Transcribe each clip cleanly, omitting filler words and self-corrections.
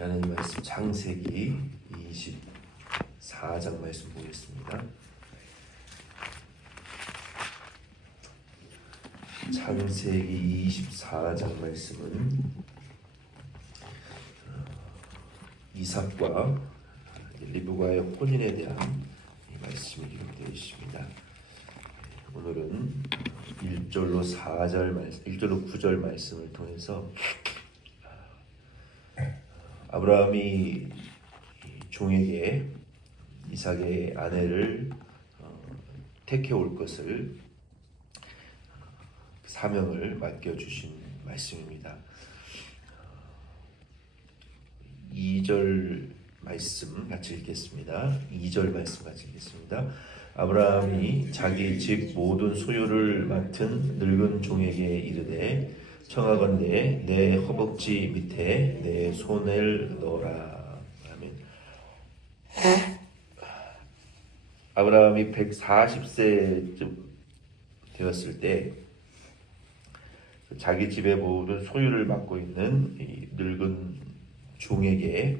하나님 말씀 창세기 24장 말씀 보겠습니다. 창세기 24장 말씀은 이삭과 리브가의 혼인에 대한 말씀이 기록되어 있습니다. 오늘은 1절로 9절 말씀을 통해서 아브라함이 종에게 이삭의 아내를 택해올 것을 사명을 맡겨주신 말씀입니다. 2절 말씀 같이 읽겠습니다. 2절 말씀 같이 읽겠습니다. 아브라함이 자기 집 모든 소유를 맡은 늙은 종에게 이르되 청하건대 내 허벅지 밑에 내 손을 넣어라. 아멘. 아브라함이 140세쯤 되었을 때 자기 집의 모든 소유를 맡고 있는 이 늙은 종에게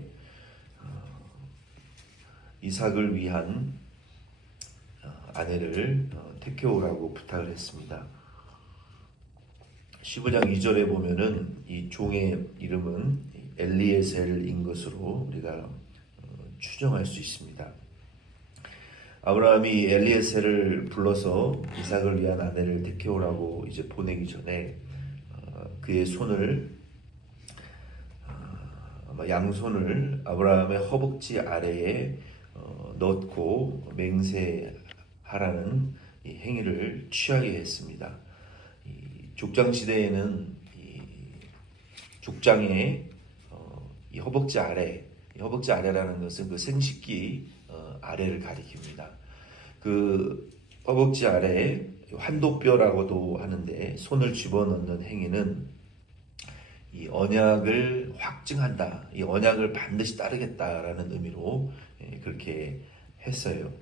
이삭을 위한 아내를 택해오라고 부탁을 했습니다. 15장 2절에 보면은 이 종의 이름은 엘리에셀인 것으로 우리가 추정할 수 있습니다. 아브라함이 엘리에셀을 불러서 이삭을 위한 아내를 택해오라고 이제 보내기 전에 그의 손을 아마 양손을 아브라함의 허벅지 아래에 넣고 맹세하라는 이 행위를 취하게 했습니다. 족장 시대에는 이 족장의 이 허벅지 아래라는 것은 그 생식기 아래를 가리킵니다. 그 허벅지 아래에 환도뼈라고도 하는데 손을 집어넣는 행위는 이 언약을 확증한다, 이 언약을 반드시 따르겠다라는 의미로 그렇게 했어요.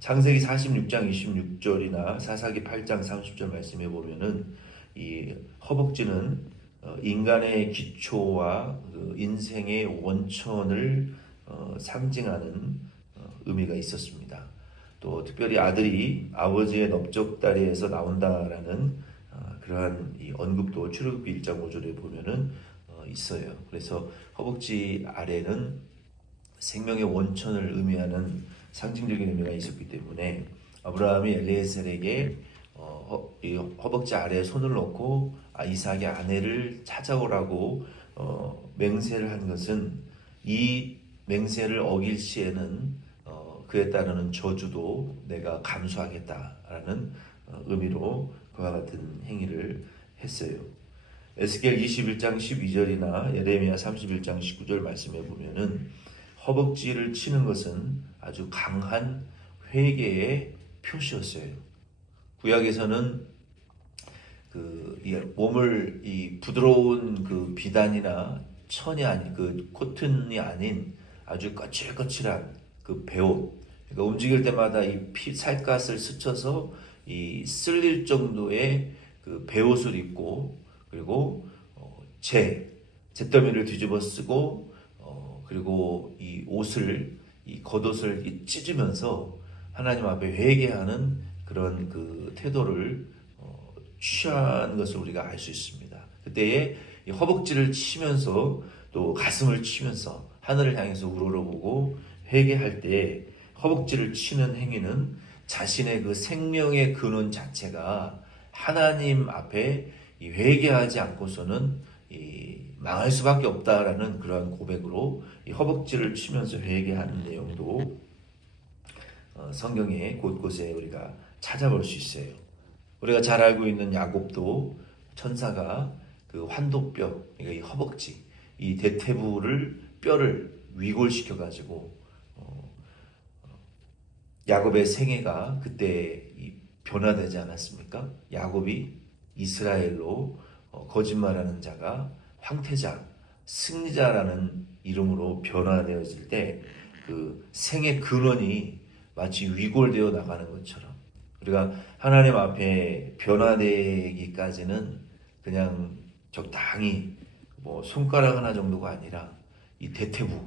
창세기 46장 26절이나 사사기 8장 30절 말씀에 보면은 이 허벅지는 인간의 기초와 그 인생의 원천을 상징하는 의미가 있었습니다. 또 특별히 아들이 아버지의 넓적다리에서 나온다라는 그러한 이 언급도 출애굽기 1장 5절에 보면은 있어요. 그래서 허벅지 아래는 생명의 원천을 의미하는 상징적인 의미가 있었기 때문에 아브라함이 엘리에셀에게 이 허벅지 아래에 손을 넣고 이삭의 아내를 찾아오라고 맹세를 한 것은 이 맹세를 어길 시에는 그에 따르는 저주도 내가 감수하겠다라는 의미로 그와 같은 행위를 했어요. 에스겔 21장 12절이나 예레미야 31장 19절 말씀에 보면은 허벅지를 치는 것은 아주 강한 회개의 표시였어요. 구약에서는 이 몸을 이 부드러운 그 비단이나 천이 아닌 그 코튼이 아닌 아주 거칠거칠한 그 베옷, 그러니까 움직일 때마다 이 살갗을 스쳐서 이 쓸릴 정도의 그 베옷을 입고 그리고 잿더미를 뒤집어 쓰고 그리고 이 옷을 이 겉옷을 찢으면서 하나님 앞에 회개하는 그런 그 태도를 취한 것을 우리가 알 수 있습니다. 그때에 이 허벅지를 치면서 또 가슴을 치면서 하늘을 향해서 우러러보고 회개할 때 허벅지를 치는 행위는 자신의 그 생명의 근원 자체가 하나님 앞에 이 회개하지 않고서는 망할 수밖에 없다라는 그러한 고백으로 이 허벅지를 치면서 회개하는 내용도 성경의 곳곳에 우리가 찾아볼 수 있어요. 우리가 잘 알고 있는 야곱도 천사가 그 환도뼈, 그러니까 이 허벅지, 이 대퇴부를 뼈를 위골시켜 가지고 야곱의 생애가 그때 변화되지 않았습니까? 야곱이 이스라엘로 거짓말하는 자가 황태자, 승리자라는 이름으로 변화되어질 때 그 생의 근원이 마치 위골되어 나가는 것처럼 우리가 하나님 앞에 변화되기까지는 그냥 적당히 뭐 손가락 하나 정도가 아니라 이 대퇴부,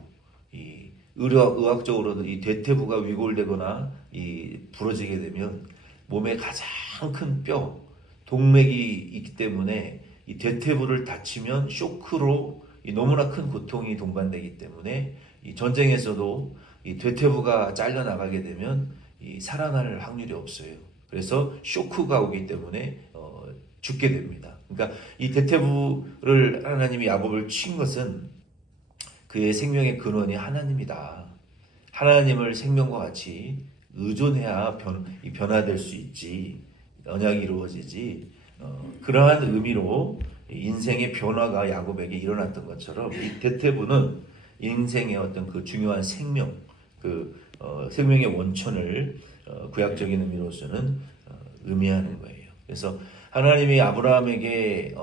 이 의학적으로는 이 대퇴부가 위골되거나 이 부러지게 되면 몸에 가장 큰 뼈, 동맥이 있기 때문에 이 대퇴부를 다치면 쇼크로 이 너무나 큰 고통이 동반되기 때문에 이 전쟁에서도 이 대퇴부가 잘려 나가게 되면 이 살아날 확률이 없어요. 그래서 쇼크가 오기 때문에 죽게 됩니다. 그러니까 이 대퇴부를 하나님이 야곱을 친 것은 그의 생명의 근원이 하나님이다. 하나님을 생명과 같이 의존해야 변화될 수 있지, 언약이 이루어지지. 그러한 의미로 인생의 변화가 야곱에게 일어났던 것처럼 이 대퇴부는 인생의 어떤 그 중요한 생명, 생명의 원천을 구약적인 의미로서는 의미하는 거예요. 그래서 하나님이 아브라함에게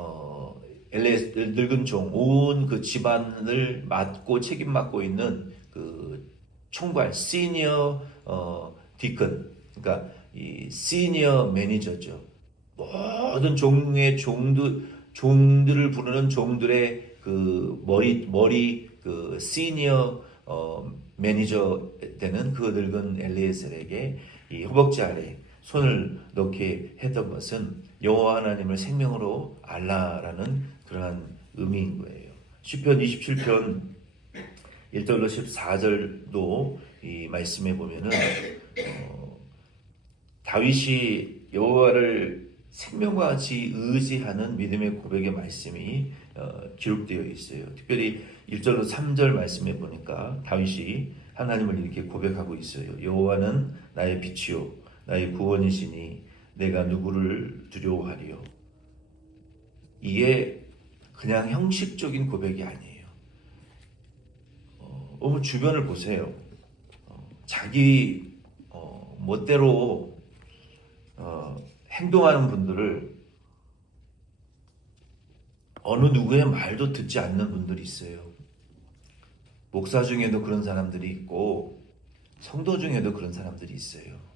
늙은 종, 온 그 집안을 맡고 책임 맡고 있는 그 총괄, 시니어 디컨, 그러니까 이 시니어 매니저죠. 모든 종들을 부르는 종들의 그 머리 그 시니어 매니저 되는 그 늙은 엘리에셀에게 이 허벅지 아래 손을 넣게 했던 것은 여호와 하나님을 생명으로 알라라는 그러한 의미인 거예요. 시편 27편 1절로 14절도 이 말씀에 보면은 다윗이 여호와를 생명과 같이 의지하는 믿음의 고백의 말씀이 기록되어 있어요. 특별히 1절로 3절 말씀에 보니까 다윗이 하나님을 이렇게 고백하고 있어요. 여호와는 나의 빛이요 나의 구원이시니 내가 누구를 두려워하리요. 이게 그냥 형식적인 고백이 아니에요. 주변을 보세요. 자기 멋대로 행동하는 분들을 어느 누구의 말도 듣지 않는 분들이 있어요. 목사 중에도 그런 사람들이 있고 성도 중에도 그런 사람들이 있어요.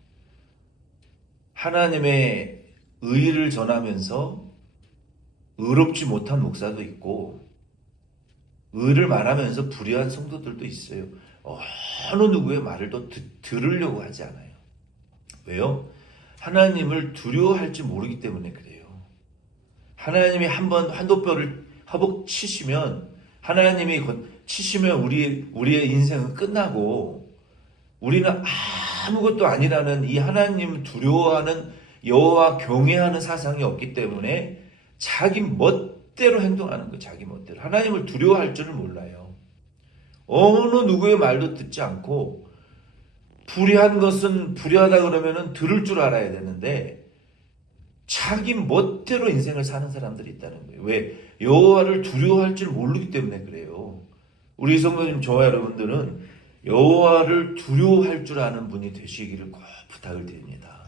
하나님의 의를 전하면서 의롭지 못한 목사도 있고 의를 말하면서 불의한 성도들도 있어요. 어느 누구의 말을 또 들으려고 하지 않아요. 왜요? 하나님을 두려워할지 모르기 때문에 그래요. 하나님이 한번 한도뼈를 허벅 치시면 하나님이 치시면 우리의 인생은 끝나고 우리는 아무것도 아니라는 이 하나님 두려워하는 여호와 경외하는 사상이 없기 때문에 자기 멋대로 행동하는 거예요. 자기 멋대로. 하나님을 두려워할 줄을 몰라요. 어느 누구의 말도 듣지 않고 불의한 것은 불의하다 그러면은 들을 줄 알아야 되는데 자기 멋대로 인생을 사는 사람들이 있다는 거예요. 왜? 여호와를 두려워할 줄 모르기 때문에 그래요. 우리 성도님, 저와 여러분들은 여호와를 두려워할 줄 아는 분이 되시기를 꼭 부탁을 드립니다.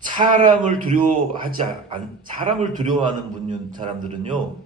사람을 두려워하는 사람들은요,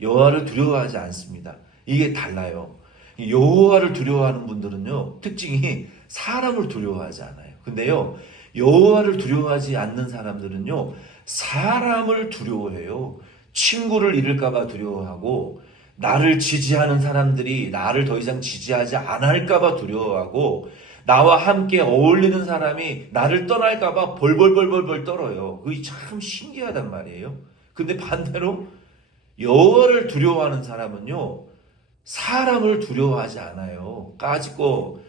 여호와를 두려워하지 않습니다. 이게 달라요. 여호와를 두려워하는 분들은요, 특징이 사람을 두려워하지 않아요. 근데요, 여호와를 두려워하지 않는 사람들은요, 사람을 두려워해요. 친구를 잃을까봐 두려워하고, 나를 지지하는 사람들이 나를 더 이상 지지하지 않을까봐 두려워하고, 나와 함께 어울리는 사람이 나를 떠날까봐 벌벌벌벌 떨어요. 그게 참 신기하단 말이에요. 근데 반대로 여호와를 두려워하는 사람은요, 사람을 두려워하지 않아요. 까짓거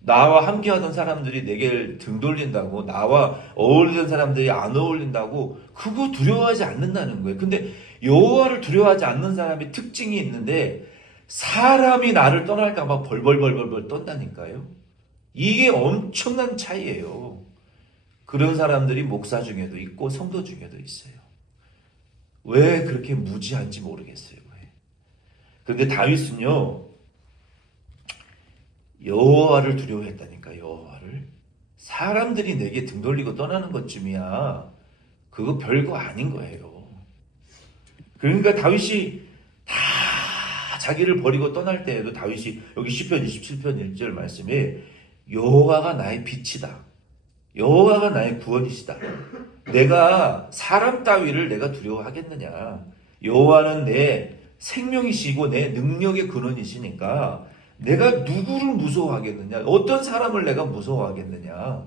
나와 함께하던 사람들이 내게 등 돌린다고, 나와 어울리던 사람들이 안 어울린다고 그거 두려워하지 않는다는 거예요. 근데 여호와를 두려워하지 않는 사람의 특징이 있는데 사람이 나를 떠날까 봐 벌벌벌벌 떤다니까요. 이게 엄청난 차이예요. 그런 사람들이 목사 중에도 있고 성도 중에도 있어요. 왜 그렇게 무지한지 모르겠어요. 그런데 다윗은요, 여호와를 두려워했다니까. 여호와를. 사람들이 내게 등 돌리고 떠나는 것쯤이야 그거 별거 아닌 거예요. 그러니까 다윗이 다 자기를 버리고 떠날 때에도 다윗이 여기 시편 27편 1절 말씀에 여호와가 나의 빛이다, 여호와가 나의 구원이시다, 내가 사람 따위를 내가 두려워하겠느냐, 여호와는 내 생명이시고 내 능력의 근원이시니까 내가 누구를 무서워하겠느냐? 어떤 사람을 내가 무서워하겠느냐?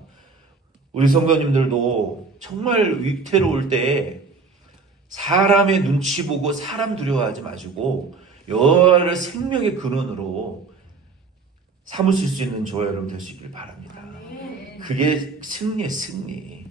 우리 성도님들도 정말 위태로울 때 사람의 눈치 보고 사람 두려워하지 마시고 여호와를 생명의 근원으로 삼으실 수 있는 저와 여러분 될 수 있길 바랍니다. 그게 승리의 승리.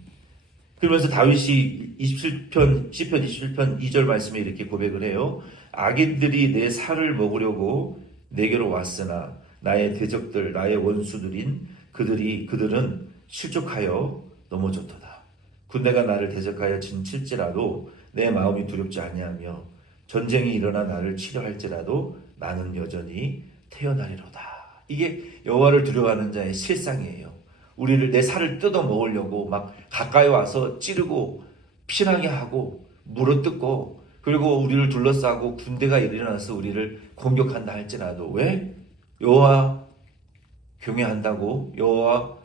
그러면서 다윗이 27편 시편 27편 2절 말씀에 이렇게 고백을 해요. 악인들이 내 살을 먹으려고 내게로 왔으나 나의 대적들 나의 원수들인 그들은 실족하여 넘어졌도다. 군대가 나를 대적하여 진칠지라도 내 마음이 두렵지 아니하며 전쟁이 일어나 나를 치려 할지라도 나는 여전히 태어나리로다. 이게 여호와를 두려워하는 자의 실상이에요. 우리를 내 살을 뜯어 먹으려고 막 가까이 와서 찌르고 피나게 하고 물어뜯고 그리고 우리를 둘러싸고 군대가 일어나서 우리를 공격한다 할지라도 왜? 여호와 경외한다고 여호와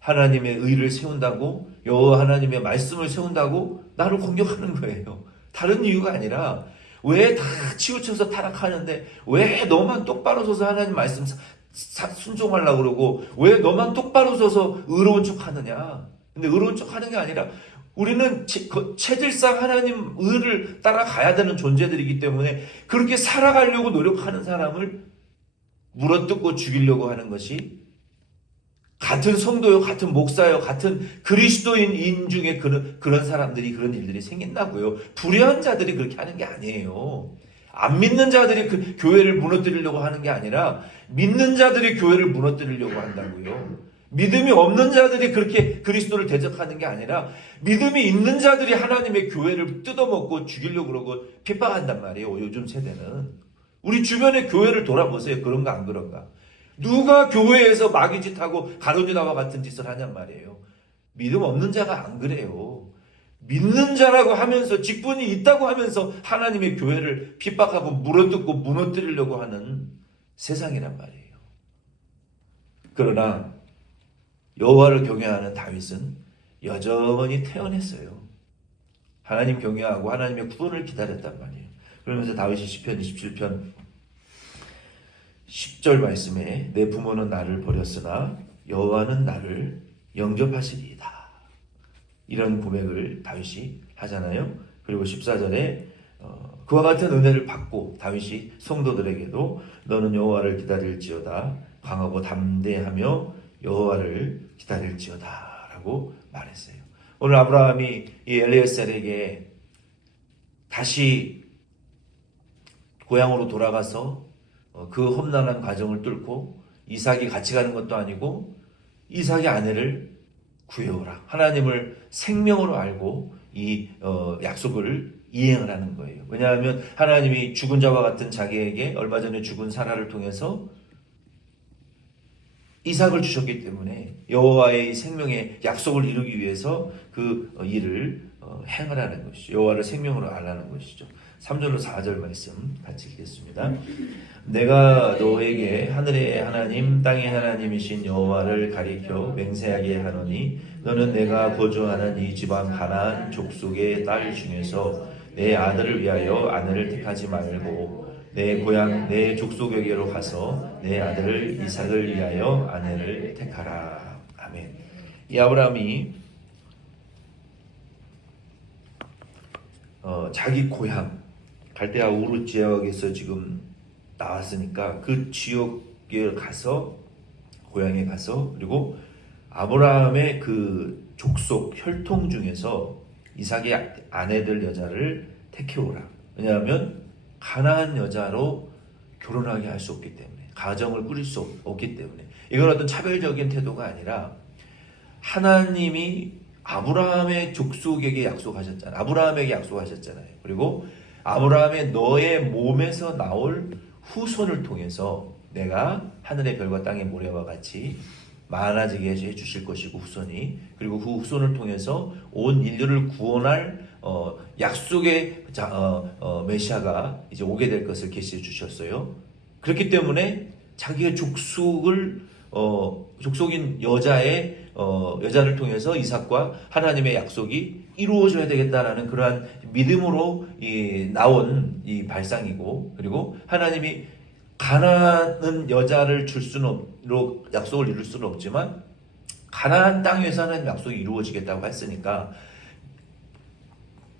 하나님의 의를 세운다고 여호와 하나님의 말씀을 세운다고 나를 공격하는 거예요. 다른 이유가 아니라 왜 다 치우쳐서 타락하는데 왜 너만 똑바로 서서 하나님 말씀 순종하려고 그러고 왜 너만 똑바로 서서 의로운 척 하느냐. 근데 의로운 척 하는 게 아니라 우리는 체질상 하나님 의를 따라가야 되는 존재들이기 때문에 그렇게 살아가려고 노력하는 사람을 물어뜯고 죽이려고 하는 것이 같은 성도요, 같은 목사요, 같은 그리스도인인 중에 그런 사람들이 그런 일들이 생긴다고요. 불의한 자들이 그렇게 하는 게 아니에요. 안 믿는 자들이 그 교회를 무너뜨리려고 하는 게 아니라 믿는 자들이 교회를 무너뜨리려고 한다고요. 믿음이 없는 자들이 그렇게 그리스도를 대적하는 게 아니라 믿음이 있는 자들이 하나님의 교회를 뜯어먹고 죽이려고 그러고 핍박한단 말이에요. 요즘 세대는. 우리 주변의 교회를 돌아보세요. 그런가 안 그런가. 누가 교회에서 마귀짓하고 가룟유다와 같은 짓을 하냔 말이에요. 믿음 없는 자가 안 그래요. 믿는 자라고 하면서 직분이 있다고 하면서 하나님의 교회를 핍박하고 물어뜯고 무너뜨리려고 하는 세상이란 말이에요. 그러나 여호와를 경외하는 다윗은 여전히 태어났어요. 하나님 경외하고 하나님의 구원을 기다렸단 말이에요. 그러면서 다윗이 시편 27편 10절 말씀에 내 부모는 나를 버렸으나 여호와는 나를 영접하시리이다. 이런 고백을 다윗이 하잖아요. 그리고 14절에 그와 같은 은혜를 받고 다윗이 성도들에게도 너는 여호와를 기다릴지어다 강하고 담대하며 여호와를 기다릴지어다 라고 말했어요. 오늘 아브라함이 이 엘리에셀에게 다시 고향으로 돌아가서 그 험난한 과정을 뚫고 이삭이 같이 가는 것도 아니고 이삭의 아내를 구해오라. 하나님을 생명으로 알고 이 약속을 이행을 하는 거예요. 왜냐하면 하나님이 죽은 자와 같은 자기에게 얼마 전에 죽은 사라를 통해서 이삭을 주셨기 때문에 여호와의 생명의 약속을 이루기 위해서 그 일을 행하라는 것이죠. 여호와를 생명으로 알라는 것이죠. 3절로 4절 말씀 같이 읽겠습니다. 내가 너에게 하늘의 하나님 땅의 하나님이신 여호와를 가리켜 맹세하게 하노니 너는 내가 거주하는 이 지방 가나안 족속의 딸 중에서 내 아들을 위하여 아내를 택하지 말고 내 고향 내 족속에게로 가서 내 아들을 이삭을 위하여 아내를 택하라. 아멘. 이 아브라함이 자기 고향 갈대아 우르 지역에서 지금 나왔으니까 그 지역에 가서 고향에 가서 그리고 아브라함의 그 족속 혈통 중에서 이삭의 아내들 여자를 택해오라. 왜냐하면 가나안 여자로 결혼하게 할 수 없기 때문에 가정을 꾸릴 수 없기 때문에 이건 어떤 차별적인 태도가 아니라 하나님이 아브라함의 족속에게 약속하셨잖아요. 아브라함에게 약속하셨잖아요. 그리고 아브라함의 너의 몸에서 나올 후손을 통해서 내가 하늘의 별과 땅의 모래와 같이 많아지게 해주실 것이고 후손이 그리고 그 후손을 통해서 온 인류를 구원할 약속의 메시아가 이제 오게 될 것을 계시해 주셨어요. 그렇기 때문에 자기의 족속을 족속인 여자를 통해서 이삭과 하나님의 약속이 이루어져야 되겠다라는 그러한 믿음으로 나온 이 발상이고, 그리고 하나님이 가나안 여자를 줄 수는 약속을 이룰 수는 없지만 가나안 땅에서 하나님 약속이 이루어지겠다고 했으니까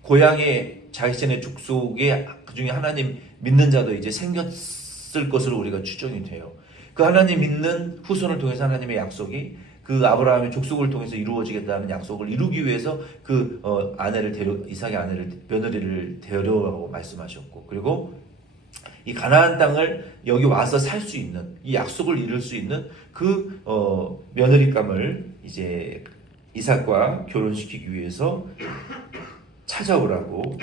고향의 자신의 족속에 그중에 하나님 믿는 자도 이제 생겼을 것으로 우리가 추정이 돼요. 그 하나님 믿는 후손을 통해서 하나님의 약속이 그 아브라함의 족속을 통해서 이루어지겠다는 약속을 이루기 위해서 그 이삭의 며느리를 데려오라고 말씀하셨고, 그리고 이 가나안 땅을 여기 와서 살 수 있는, 이 약속을 이룰 수 있는 그 며느리감을 이제 이삭과 결혼시키기 위해서 찾아오라고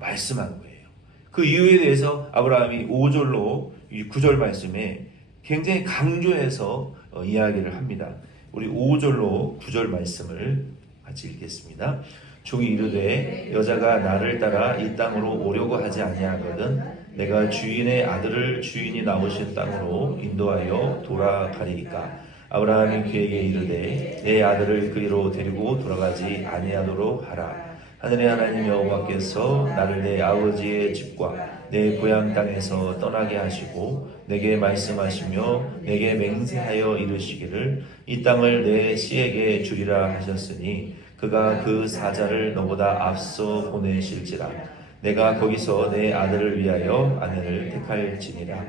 말씀한 거예요. 그 이유에 대해서 아브라함이 5절로 9절 말씀에 굉장히 강조해서 이야기를 합니다. 우리 5절로 9절 말씀을 같이 읽겠습니다. 종이 이르되 여자가 나를 따라 이 땅으로 오려고 하지 아니하거든 내가 주인의 아들을 주인이 나오신 땅으로 인도하여 돌아가리이까. 아브라함이 그에게 이르되 내 아들을 그리로 데리고 돌아가지 아니하도록 하라. 하늘의 하나님 여호와께서 나를 내 아버지의 집과 내 고향 땅에서 떠나게 하시고 내게 말씀하시며 내게 맹세하여 이르시기를 이 땅을 내 씨에게 주리라 하셨으니 그가 그 사자를 너보다 앞서 보내실지라. 내가 거기서 내 아들을 위하여 아내를 택할지니라.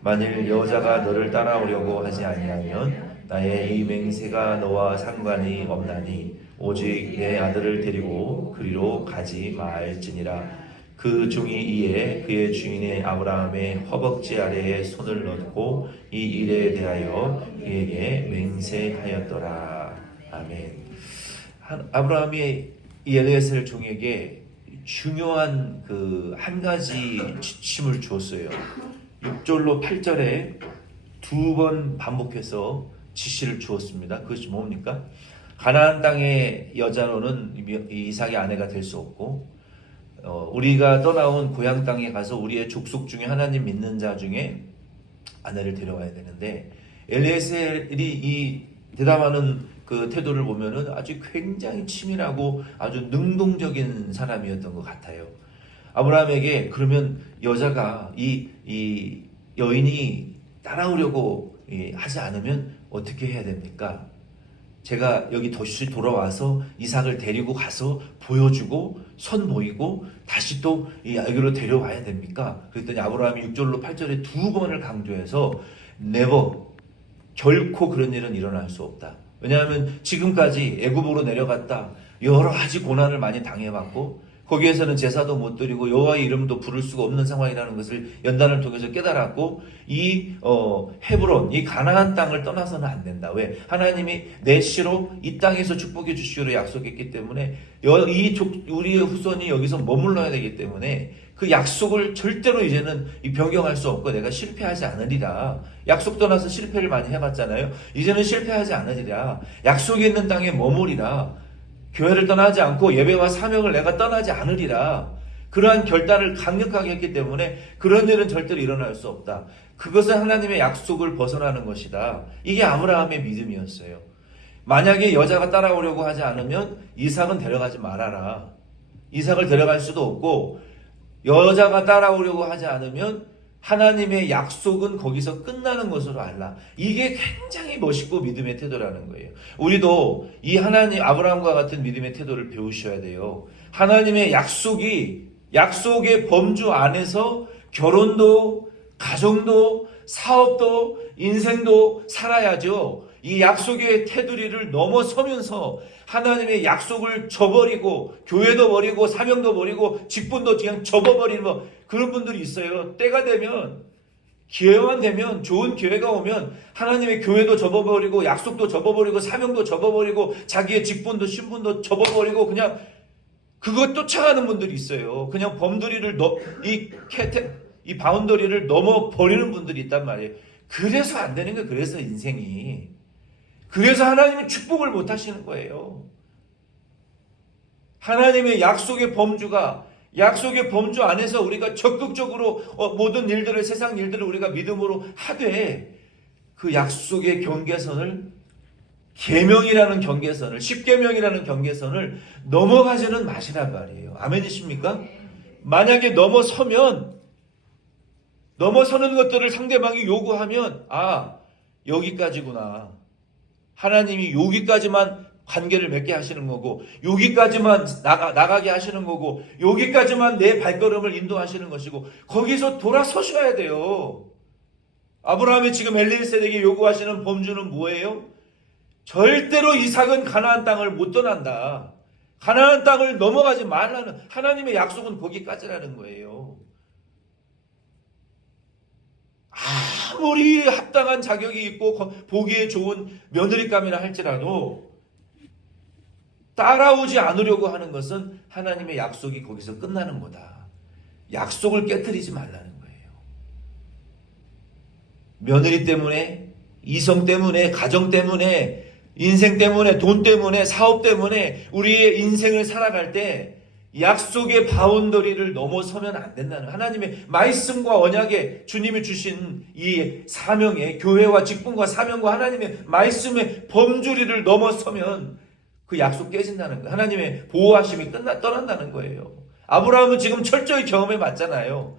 만일 여자가 너를 따라오려고 하지 아니하면 나의 이 맹세가 너와 상관이 없나니 오직 내 아들을 데리고 그리로 가지 말지니라. 그 종이 이에 그의 주인의 아브라함의 허벅지 아래에 손을 넣고 이 일에 대하여 그에게 맹세하였더라. 아멘. 아브라함이 이 엘리에셀 종에게 중요한 그 한 가지 지침을 주었어요. 6절로 8절에 두 번 반복해서 지시를 주었습니다. 그것이 뭡니까? 가나안 땅의 여자로는 이삭의 아내가 될 수 없고, 우리가 떠나온 고향 땅에 가서 우리의 족속 중에 하나님 믿는 자 중에 아내를 데려와야 되는데, 엘리에셀이 이 대담하는 그 태도를 보면은 아주 굉장히 치밀하고 아주 능동적인 사람이었던 것 같아요. 아브라함에게 그러면 여자가 이 여인이 따라오려고 하지 않으면 어떻게 해야 됩니까? 제가 여기 다시 돌아와서 이삭을 데리고 가서 보여주고 선보이고 다시 또 여기로 데려와야 됩니까? 그랬더니 아브라함이 6절로 8절에 두 번을 강조해서 never, 결코 그런 일은 일어날 수 없다. 왜냐하면 지금까지 애굽으로 내려갔다 여러 가지 고난을 많이 당해왔고 거기에서는 제사도 못 드리고 여호와의 이름도 부를 수가 없는 상황이라는 것을 연단을 통해서 깨달았고 이 헤브론, 이 가나안 땅을 떠나서는 안 된다. 왜? 하나님이 내 씨로 이 땅에서 축복해 주시기로 약속했기 때문에 우리의 후손이 여기서 머물러야 되기 때문에 그 약속을 절대로 이제는 변경할 수 없고 내가 실패하지 않으리라. 약속 떠나서 실패를 많이 해봤잖아요. 이제는 실패하지 않으리라. 약속이 있는 땅에 머무리라. 교회를 떠나지 않고 예배와 사명을 내가 떠나지 않으리라. 그러한 결단을 강력하게 했기 때문에 그런 일은 절대로 일어날 수 없다. 그것은 하나님의 약속을 벗어나는 것이다. 이게 아브라함의 믿음이었어요. 만약에 여자가 따라오려고 하지 않으면 이삭은 데려가지 말아라. 이삭을 데려갈 수도 없고 여자가 따라오려고 하지 않으면 하나님의 약속은 거기서 끝나는 것으로 알라. 이게 굉장히 멋있고 믿음의 태도라는 거예요. 우리도 이 하나님 아브라함과 같은 믿음의 태도를 배우셔야 돼요. 하나님의 약속의 범주 안에서 결혼도 가정도 사업도 인생도 살아야죠. 이 약속의 테두리를 넘어서면서 하나님의 약속을 저버리고 교회도 버리고 사명도 버리고 직분도 그냥 접어버리는 그런 분들이 있어요. 때가 되면 기회만 되면 좋은 기회가 오면 하나님의 교회도 접어버리고 약속도 접어버리고 사명도 접어버리고 자기의 직분도 신분도 접어버리고 그냥 그것 쫓아가는 분들이 있어요. 그냥 이 바운더리를 넘어버리는 분들이 있단 말이에요. 그래서 안 되는 거예요. 그래서 인생이. 그래서 하나님은 축복을 못 하시는 거예요. 하나님의 약속의 범주 안에서 우리가 적극적으로 모든 일들을, 세상 일들을 우리가 믿음으로 하되 그 약속의 경계선을, 계명이라는 경계선을, 십계명이라는 경계선을 넘어가지는 마시란 말이에요. 아멘이십니까? 만약에 넘어서는 것들을 상대방이 요구하면 여기까지구나. 하나님이 여기까지만 관계를 맺게 하시는 거고, 여기까지만 나가게 하시는 거고, 여기까지만 내 발걸음을 인도하시는 것이고, 거기서 돌아서셔야 돼요. 아브라함이 지금 엘리에셀에게 요구하시는 범주는 뭐예요? 절대로 이삭은 가나안 땅을 못 떠난다. 가나안 땅을 넘어가지 말라는 하나님의 약속은 거기까지라는 거예요. 아무리 합당한 자격이 있고 보기에 좋은 며느리감이라 할지라도 따라오지 않으려고 하는 것은 하나님의 약속이 거기서 끝나는 거다. 약속을 깨트리지 말라는 거예요. 며느리 때문에, 이성 때문에, 가정 때문에, 인생 때문에, 돈 때문에, 사업 때문에 우리의 인생을 살아갈 때 약속의 바운더리를 넘어서면 안 된다는, 하나님의 말씀과 언약에 주님이 주신 이 사명의, 교회와 직분과 사명과 하나님의 말씀의 범주리를 넘어서면 그 약속 깨진다는 거예요. 하나님의 보호하심이 떠난다는 거예요. 아브라함은 지금 철저히 경험해 봤잖아요.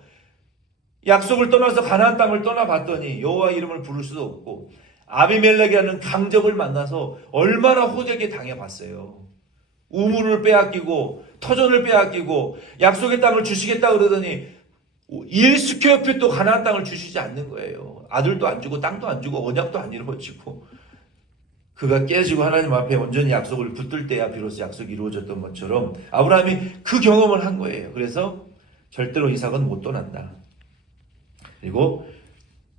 약속을 떠나서 가나안 땅을 떠나봤더니 여호와 이름을 부를 수도 없고, 아비멜렉이라는 강적을 만나서 얼마나 호되게 당해봤어요. 우물을 빼앗기고 터전을 빼앗기고 약속의 땅을 주시겠다 그러더니 1스퀘어핏도 가나안 땅을 주시지 않는 거예요. 아들도 안 주고 땅도 안 주고 언약도 안 이루어지고, 그가 깨지고 하나님 앞에 온전히 약속을 붙들 때야 비로소 약속이 이루어졌던 것처럼 아브라함이 그 경험을 한 거예요. 그래서 절대로 이삭은 못 떠난다. 그리고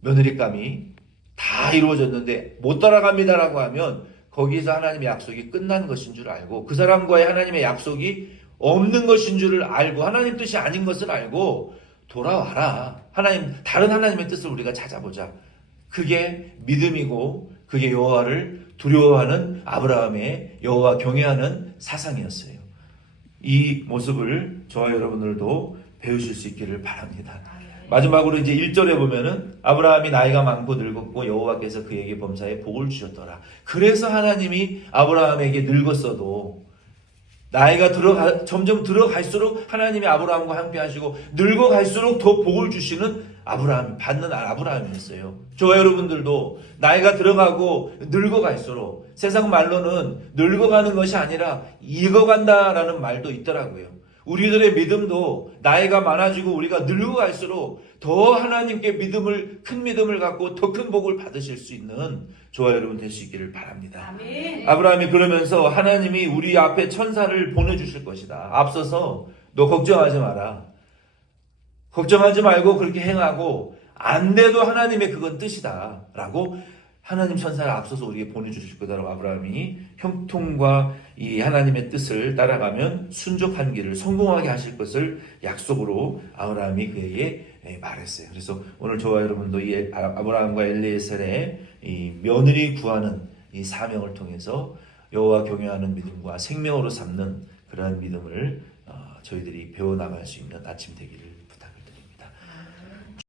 며느리감이 다 이루어졌는데 못 따라갑니다라고 하면 거기서 하나님의 약속이 끝난 것인 줄 알고, 그 사람과의 하나님의 약속이 없는 것인 줄을 알고, 하나님 뜻이 아닌 것을 알고 돌아와라. 다른 하나님의 뜻을 우리가 찾아보자. 그게 믿음이고, 그게 여호와를 두려워하는 아브라함의 여호와 경외하는 사상이었어요. 이 모습을 저와 여러분들도 배우실 수 있기를 바랍니다. 마지막으로 이제 1절에 보면은 아브라함이 나이가 많고 늙었고 여호와께서 그에게 범사에 복을 주셨더라. 그래서 하나님이 아브라함에게 늙었어도 나이가 점점 들어갈수록 하나님이 아브라함과 함께 하시고, 늙어갈수록 더 복을 주시는 받는 아브라함이었어요. 저와 여러분들도 나이가 들어가고 늙어갈수록, 세상 말로는 늙어가는 것이 아니라 익어간다라는 말도 있더라고요. 우리들의 믿음도 나이가 많아지고 우리가 늙어갈수록 더 하나님께 큰 믿음을 갖고 더 큰 복을 받으실 수 있는 저와 여러분 될 수 있기를 바랍니다. 아멘. 아브라함이 그러면서 하나님이 우리 앞에 천사를 보내주실 것이다. 앞서서 너 걱정하지 마라. 걱정하지 말고 그렇게 행하고, 안 돼도 하나님의 그건 뜻이다 라고 하나님 천사를 앞서서 우리에게 보내주실 거다라고 아브라함이 형통과 이 하나님의 뜻을 따라가면 순족한 길을 성공하게 하실 것을 약속으로 아브라함이 그에게 말했어요. 그래서 오늘 저와 여러분도 이 아브라함과 엘리에셀의 이 며느리 구하는 이 사명을 통해서 여호와 경외하는 믿음과 생명으로 삼는 그러한 믿음을 저희들이 배워나갈 수 있는 아침 되기를